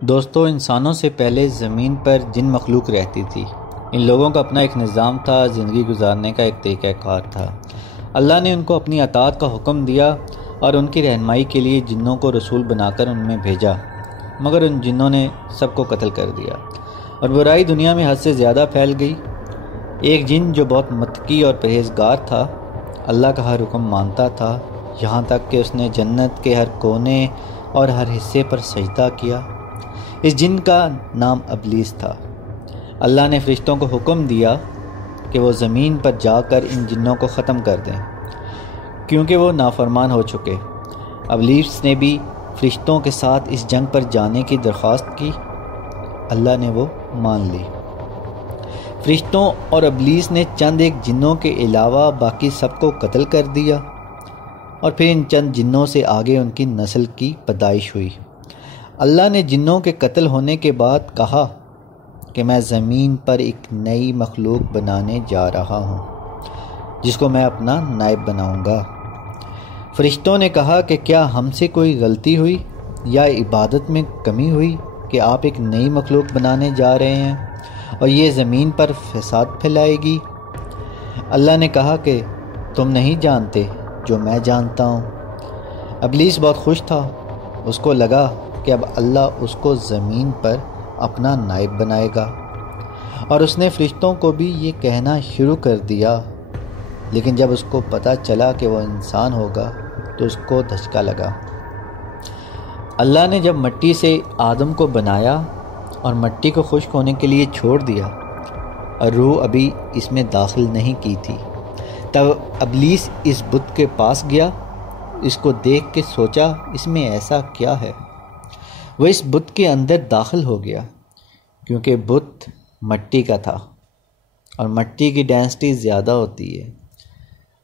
دوستو، انسانوں سے پہلے زمین پر جن مخلوق رہتی تھی۔ ان لوگوں کا اپنا ایک نظام تھا، زندگی گزارنے کا ایک طریقہ کار تھا۔ اللہ نے ان کو اپنی اطاعت کا حکم دیا اور ان کی رہنمائی کے لیے جنوں کو رسول بنا کر ان میں بھیجا، مگر ان جنوں نے سب کو قتل کر دیا اور برائی دنیا میں حد سے زیادہ پھیل گئی۔ ایک جن جو بہت متقی اور پرہیزگار تھا، اللہ کا ہر حکم مانتا تھا، یہاں تک کہ اس نے جنت کے ہر کونے اور ہر حصے پر سجدہ کیا۔ اس جن کا نام ابلیس تھا۔ اللہ نے فرشتوں کو حکم دیا کہ وہ زمین پر جا کر ان جنوں کو ختم کر دیں، کیونکہ وہ نافرمان ہو چکے۔ ابلیس نے بھی فرشتوں کے ساتھ اس جنگ پر جانے کی درخواست کی، اللہ نے وہ مان لی۔ فرشتوں اور ابلیس نے چند ایک جنوں کے علاوہ باقی سب کو قتل کر دیا، اور پھر ان چند جنوں سے آگے ان کی نسل کی پیدائش ہوئی۔ اللہ نے جنوں کے قتل ہونے کے بعد کہا کہ میں زمین پر ایک نئی مخلوق بنانے جا رہا ہوں، جس کو میں اپنا نائب بناؤں گا۔ فرشتوں نے کہا کہ کیا ہم سے کوئی غلطی ہوئی یا عبادت میں کمی ہوئی کہ آپ ایک نئی مخلوق بنانے جا رہے ہیں اور یہ زمین پر فساد پھیلائے گی؟ اللہ نے کہا کہ تم نہیں جانتے جو میں جانتا ہوں۔ ابلیس بہت خوش تھا، اس کو لگا کہ اب اللہ اس کو زمین پر اپنا نائب بنائے گا، اور اس نے فرشتوں کو بھی یہ کہنا شروع کر دیا، لیکن جب اس کو پتہ چلا کہ وہ انسان ہوگا تو اس کو دھچکا لگا۔ اللہ نے جب مٹی سے آدم کو بنایا اور مٹی کو خشک ہونے کے لیے چھوڑ دیا اور روح ابھی اس میں داخل نہیں کی تھی، تب ابلیس اس بت کے پاس گیا، اس کو دیکھ کے سوچا اس میں ایسا کیا ہے۔ وہ اس بت کے اندر داخل ہو گیا، کیونکہ بت مٹی کا تھا اور مٹی کی ڈینسٹی زیادہ ہوتی ہے،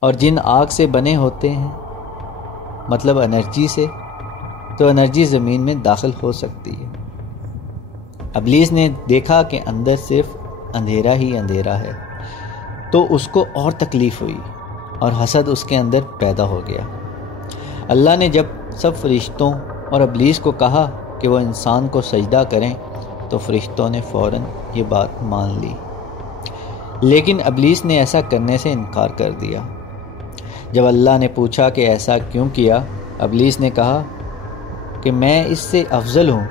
اور جن آگ سے بنے ہوتے ہیں، مطلب انرجی سے، تو انرجی زمین میں داخل ہو سکتی ہے۔ ابلیس نے دیکھا کہ اندر صرف اندھیرا ہی اندھیرا ہے، تو اس کو اور تکلیف ہوئی اور حسد اس کے اندر پیدا ہو گیا۔ اللہ نے جب سب فرشتوں اور ابلیس کو کہا کہ وہ انسان کو سجدہ کریں، تو فرشتوں نے فوراً یہ بات مان لی، لیکن ابلیس نے ایسا کرنے سے انکار کر دیا۔ جب اللہ نے پوچھا کہ ایسا کیوں کیا، ابلیس نے کہا کہ میں اس سے افضل ہوں،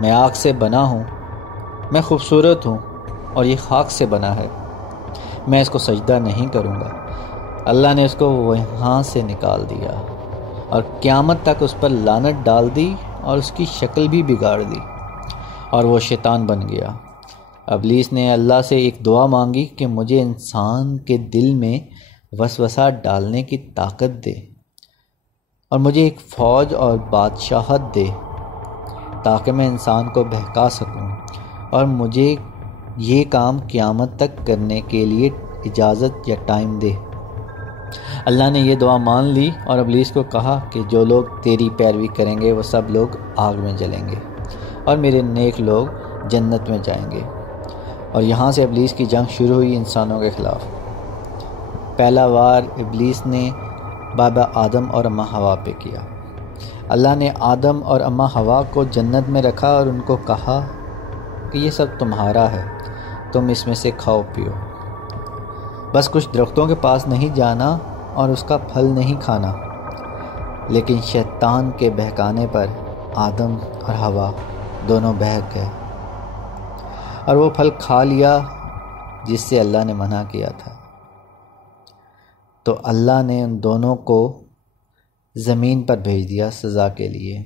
میں آگ سے بنا ہوں، میں خوبصورت ہوں اور یہ خاک سے بنا ہے، میں اس کو سجدہ نہیں کروں گا۔ اللہ نے اس کو وہاں سے نکال دیا اور قیامت تک اس پر لعنت ڈال دی اور اس کی شکل بھی بگاڑ دی، اور وہ شیطان بن گیا۔ ابلیس نے اللہ سے ایک دعا مانگی کہ مجھے انسان کے دل میں وسوسہ ڈالنے کی طاقت دے، اور مجھے ایک فوج اور بادشاہت دے تاکہ میں انسان کو بہکا سکوں، اور مجھے یہ کام قیامت تک کرنے کے لیے اجازت یا ٹائم دے۔ اللہ نے یہ دعا مان لی اور ابلیس کو کہا کہ جو لوگ تیری پیروی کریں گے وہ سب لوگ آگ میں جلیں گے، اور میرے نیک لوگ جنت میں جائیں گے۔ اور یہاں سے ابلیس کی جنگ شروع ہوئی انسانوں کے خلاف۔ پہلا وار ابلیس نے بابا آدم اور اماں ہوا پہ کیا۔ اللہ نے آدم اور اماں ہوا کو جنت میں رکھا اور ان کو کہا کہ یہ سب تمہارا ہے، تم اس میں سے کھاؤ پیو، بس کچھ درختوں کے پاس نہیں جانا اور اس کا پھل نہیں کھانا۔ لیکن شیطان کے بہکانے پر آدم اور ہوا دونوں بہک گئے اور وہ پھل کھا لیا جس سے اللہ نے منع کیا تھا۔ تو اللہ نے ان دونوں کو زمین پر بھیج دیا سزا کے لیے۔